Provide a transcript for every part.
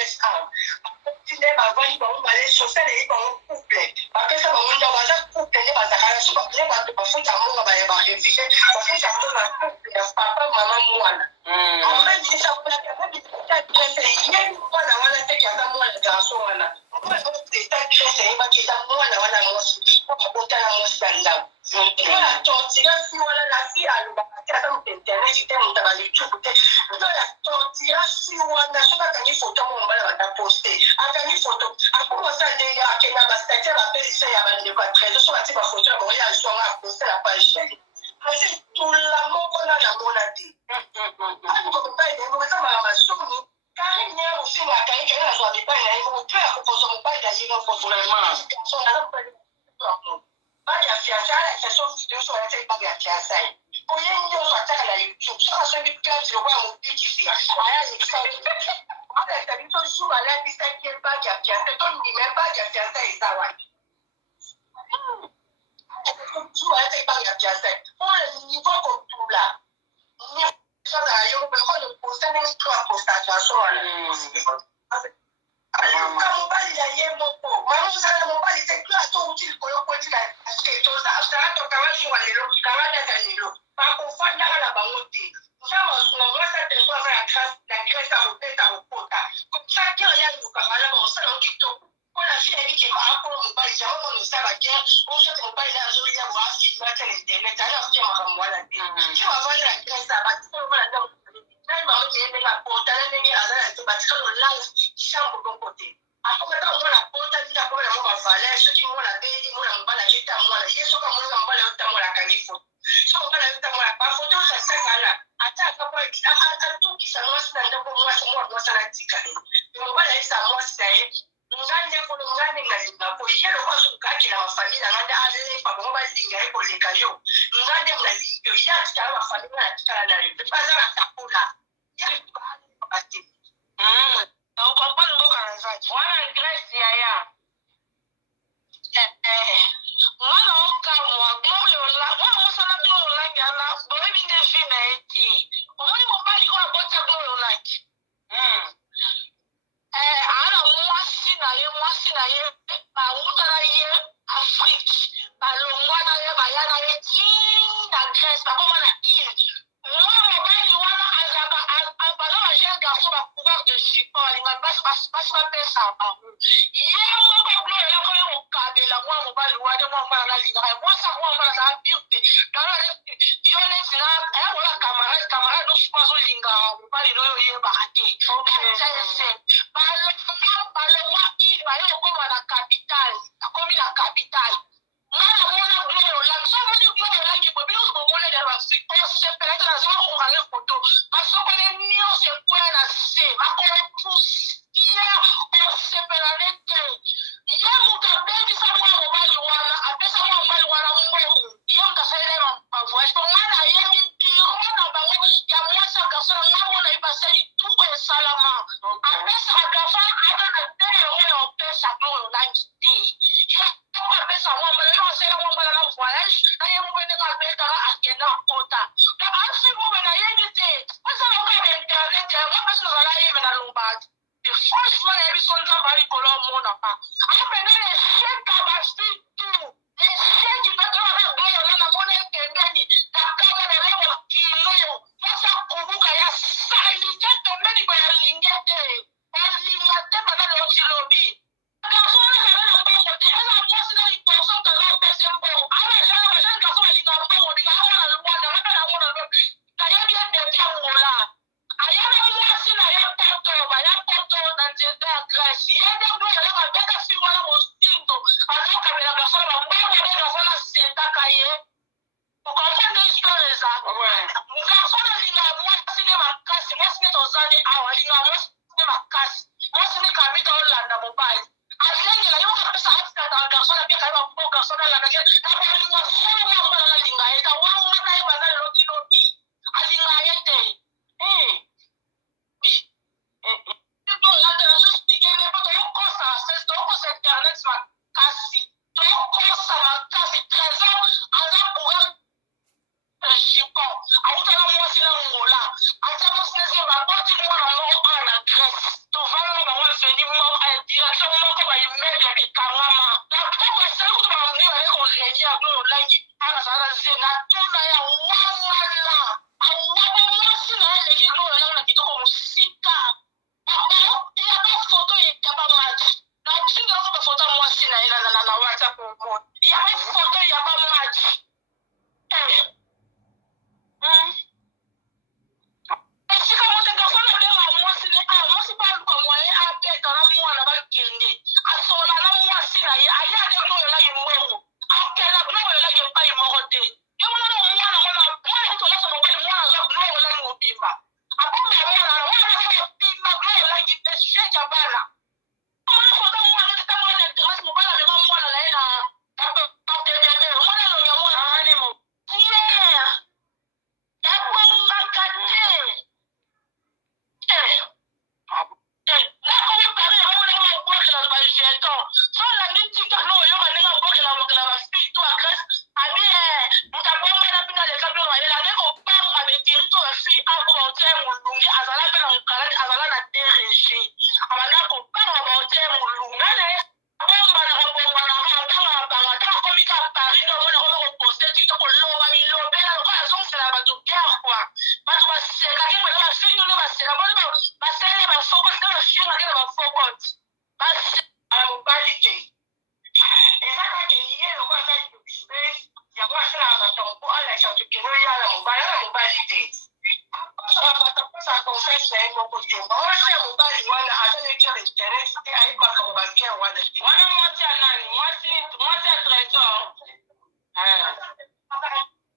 Grèce tine bavandi bango bale social eyi bango couple bapesa bango ndako baza couple nde bazakala so ne bato bafuta monga baye barefugie bafuta monga couple ya papa mama mwana abebisa ye mwana wana teke aza mwana garso wana eta grèce eyebaki eza mwana wana mosi babotana mosi ya ndako ya tortira si wana na si alobaka te aza moto internet te moto ba youtube te ndo ya tortira si wana soki akangi foto mo mobala bataposte akangi foto akomosa ndenge akenda bastatia bapelisa ya bandeko ya trésor so batie bafoto ya bango ya azwanga aposte na page asi tula moko na mona te akokopai na yango bazamaka masoni kari nye osinga akangi kenge nazwa mibali na yango to ya kokozwa mobali na yengo fotoaza bagi ya fiançailles la question vidéo sur la télé bagi ya fiançailles pour y aller sur la télé la YouTube ça c'est une plate le roi mon petit fils aya ni ça avec ta vidéo sur la piste qui est bagi ya fiançailles ton ni même bagi ya fiançailles ça ouais sur la télé bagi ya fiançailles pour le niveau comme tout là ni ça là yo be ko le poster ni toi postage sur là mobali ya ye moko mamosala mobali te kla to utili koyokwetila aske tozala tokawaliwa lelo kawatata lelo bakofandaka na bango te nzamasunga mwasa telefone aza na grese akopeta kokota komsa kere ya lukaka na baosala okitoko mpona fi yebike baakolo mobali jango mono osala gere osote mobali na azoliya boafilma te na internet ali afiya makambo wana te fi bavandi na grese abatikolomaa ntango nani baoteyebenga portala ndenge aza na te batikalo live chambre don côté akomeka mwana pota ntina komela mo bavaler soki mwana beli mwana mobala akita mwana ye soki amonaka mobala yotambola akangi foto so mobala yotambola bafoto osasakala ata atukisa mwasi na ndako mwasi mwasi na tikale mobala yesa mwasi na ye ngande kolo ngande ngalinga po ye lokwa sokakela bafamile na ngande alepa bango balinga ye koleka yo ngande mnalinga yo ye atikala bafamile na atikala na yo baza batakola ye bate ukompani mboka na zaki wana Grace yaya mwana okamwa gloyola mwana osala gloyolangana boyebi nde vi na ye ti omoni mobali oyo abota gloyolaki ana mwasi na ye bautana ye afrique balongwa na ye baya na ye ti na Grèce bakoma na ile mwana mobali wana baza bajeune garçon bapouvoir de support balinga basi bapesa bango ye moko gloyola koyo kokabela mwana mobali wana mwana mobali analingaka mwasi yango mwana mobali azala pire te yo neti na ayakola camarade osuku azolinga mobali noyo oyebaka te balongwa ile baye kokoma na capitale akomi na capitale mwana mona gloyolangi so moni gloyolangi bo bino bomona basepelete nazala kokokange foto basokone nyonso ekwea na se bakopusia osepelane te ye moto abengisa mwana mobali wana apesa mwana mobali wana mbongo ye moto asalele bavoyage po nga nayebi biro na bango ya mwasi ya garso na nga mona ebasali tuko esalama apesaka gafa ata na 2 euro ya opesa gloyolangi te ye apesa mwana mobali yo asala mwana mobali na voyage na ye mobe ndenge abetaka akenda akota donc asi mobe nayebi te osala okoyeba internet yango mpesi ozala yebe na lobaki franchement nayebi so nzambe alikolo omona pa apena lesheka basi tu lesheki petoabe gloyola na mona ekengeni na kama na lewa kilo mosa kubuka ya sali te pembeni bayalinge te balinga te bana lotilobi garso wana ezala na mbongo te eza mwasi na liposo kaza opesi mbongo abajana bajana garso balinga mbongo ndinga amona lwanda ngata na mona lo nayebi ebete angola ayana mwasi na ye poto baya poto na nzete ya Grèce ye nde gloyola beka fi wana mosindo azokabela garso na bambongo be garso na sentaka ye okomprendre histoire eza garso nalinga mwasi nde makasi mwasi nde tozali awa alinga mwasi nde makasi mwasi nde kamita olanda mobali alengela yo kapesa atitaka garso na biaka ye bambo garso nalandake na balinga solo mwa mbala nalinga ye ka wana ye baza lelo kilobi alinga ye te internet makasi tokosa makasi trésor aza courant jupon autala mwasi na ngola ata mwasi nese baboti mwana moko awa na Grèce tovanda bango direction moko baimele ekangama ntango basali kutu bamoni baleki korenie ya gloire olangi akazala na ze na tuna ya wangana awaba mwasi na ye leki gloire olangi na kitoko mosika ya bafoto ya bamati na tinga oko bafoto ya mwasi na ye na whatsapp omoni ya bafoto ya bamati esika motekafana benga mwasi ne mwasi baluka mwaye apeta na mwana bakende asola na mwasi na ye ayade gloire olangi mbongo akela gloire olangi epai moko te yo mona na mwana mwana tolasa mobali mwana aza gloire olangi mobimba abomba mwana mobimba gloire olangi te sheka bana mwana foto mwana teta mwana interesse mobala mema mwana na ye na tebebe mwana longa mwana mane mo yakwangaka te nakomi pari yango ndenge mobokela bajeton so olandi tikano oyoka ndenge obokela bafille to agresse abi mukabomana mpina leka bino mayela nde kopanga betiri to bafille ako baotia molungi azala mpe na mokalati azala na drg abanda kopanga baotia molungi nana ye bombanaka ntanga ntanga komi ka paris ndo omona koma koposte tiktok oloba bilobela lokola azongisela bato guerre kua bato basekaki mpena bafille to nde baseka boni basele bafokoti nde bafingaki na bafokoti baseka mobali te eza kaka ye loko aza youtube yango asalaka makambo mpo alakisa tokeno yala mobali te aposa confesse na ye moko te mwasi ya mobali wana aza neti ya interesse te ayebaka babaguerre wana te wana mwasi ya nani mwasi ya trésor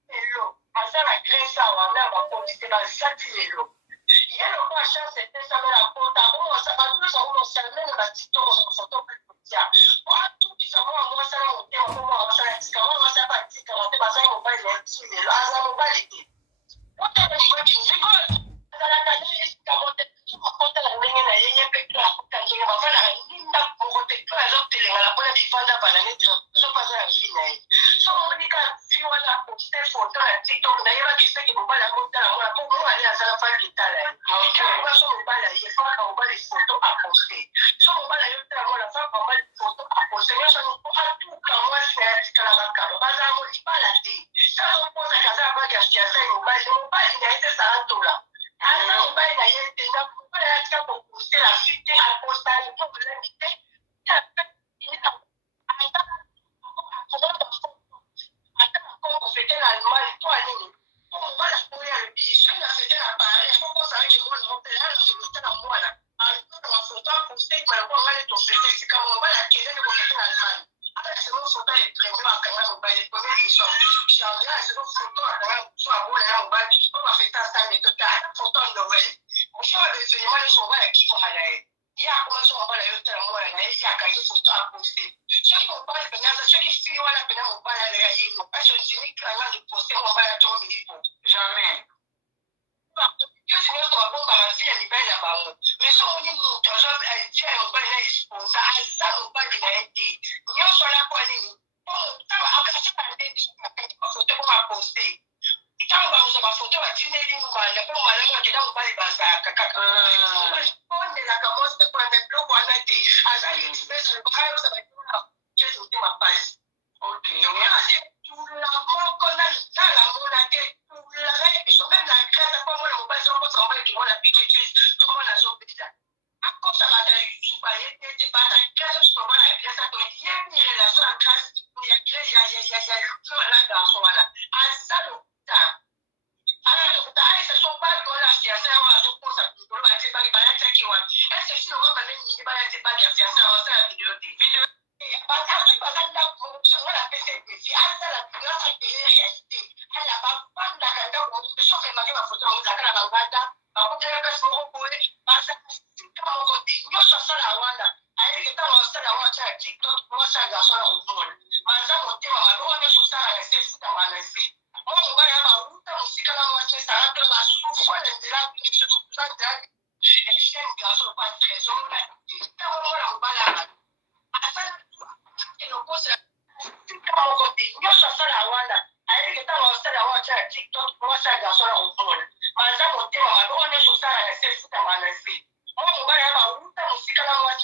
lelo aza na grese awa na bakonzi te basati lelo ye loko achance epesamela pota badusa omosalmene batitoko foto pekotia po atukisa mwa mwasala motema po mwa basala tika mwa mwasa batikama te bazala mobali na ti lelo aza mobali te azalaka na esika mote akotala ndenge na ye ye mpe to akota ndenge bafana alinda moko te to azotelengana mpona bifanda bana neti soki aza na fi na ye so omonika fi wana poste foto na tiktok nayebaki seki mobali akotala mwana mpo mwana azala faki tala ye so mobali aye faka mobali foto aposte so mobali ayotala mwana faka mobali foto aposte nyonso mpo atuka mwasi na ya tikala bakaba bazala molibala te sazoposaka aza baki ya fiasai mobali na ye te salatola aza mobali na ye te na mobali atika koposte la fi te apostali mpo bolandi te ata bakongo fete na allemagne mpo anini mpo mobali akoya lobi soki na fete na paris akokosaki mwana opela na kolotala mwana alukaka bafoto aposte maloko ngani tofete esika mobali akendeni kofete na allemagne ata selo foto ya tremble bakanga mobali premier émission jardin aselo foto akanga so abona na mobali po bafete asande tota ata foto ya noel moso abevenema nyonso mobali akimaka na ye ye akomaso mobali ayotala mwana na ye ye akangi foto aposte soki mobali pene aza soki fille wana pene mobali alela ye mopasi ondimi kanga de poste mobali atongo milipo jamais yosi nyonso babombaka fille ya mibali na bango mais so omoni moto atia ya mobali na esponsa aza mobali na ye te nyonso alakwa nini asaka ndenge soki akangi bafoto mpo baposte ntango bakozwa bafoto batineli mbanda mpo malamu akenda mobali bazalaka kaka onelaka mwasi kolanda biloko wana te aza express lokokayosa bakese motema pasi tula moko na litala mona te tula na ebiso meme na grâce mpo mona mobali sokosa mobali kimona pététrice tomona azobeta akosa bata youtube ayete bata grâce tomona grâce to yebi relation ya grâce ya lukiwa na garçon wana aza lokuta aisa sobaki wana fiança yawo azokosa likolo bayatebaki bayatiaki wana ese fino ngo bamenyingi bayatebaki ya fiança yawo asala video te video basoki baza ndako songo na pese defi asala grâce à télé réalité ala bafandaka ndako soki emaki bafoto yango ezalaka na banganda bakotela kasi moko boye bazaka sika moko te nyonso asala wana ayebiki ntango asala yango atya ya tiktok mosala garçon na komona maza motema maloko nyonso osala na se efutama na se mwa mobali ya bauta mosika na mwasi esala mpe basufwa na nzela ya chaine garçon lopa trésor ntango mona mobali ya asala elokosa sika moko te nyonso asala wana ayebiki ntango asala yango atya ya tiktok mosala garçon na komona maza motema maloko nyonso osala na se efutama na se mwa mobali ya bauta mosika na mwasi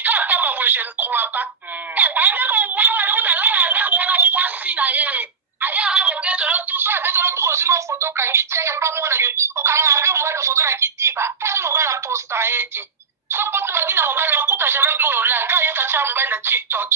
Ika papa moi je ne crois pas. Ane ko wana ko na na ko na mwasi na ye. Aya ko beto lo tout ça beto lo tout sino photo kangi cheke pa mona ke o kanga abe mo de photo na kitiba. Pas mo na posta ete. So pote madina mo ba lo kuta jamais glow la ka ye ka chamba na TikTok.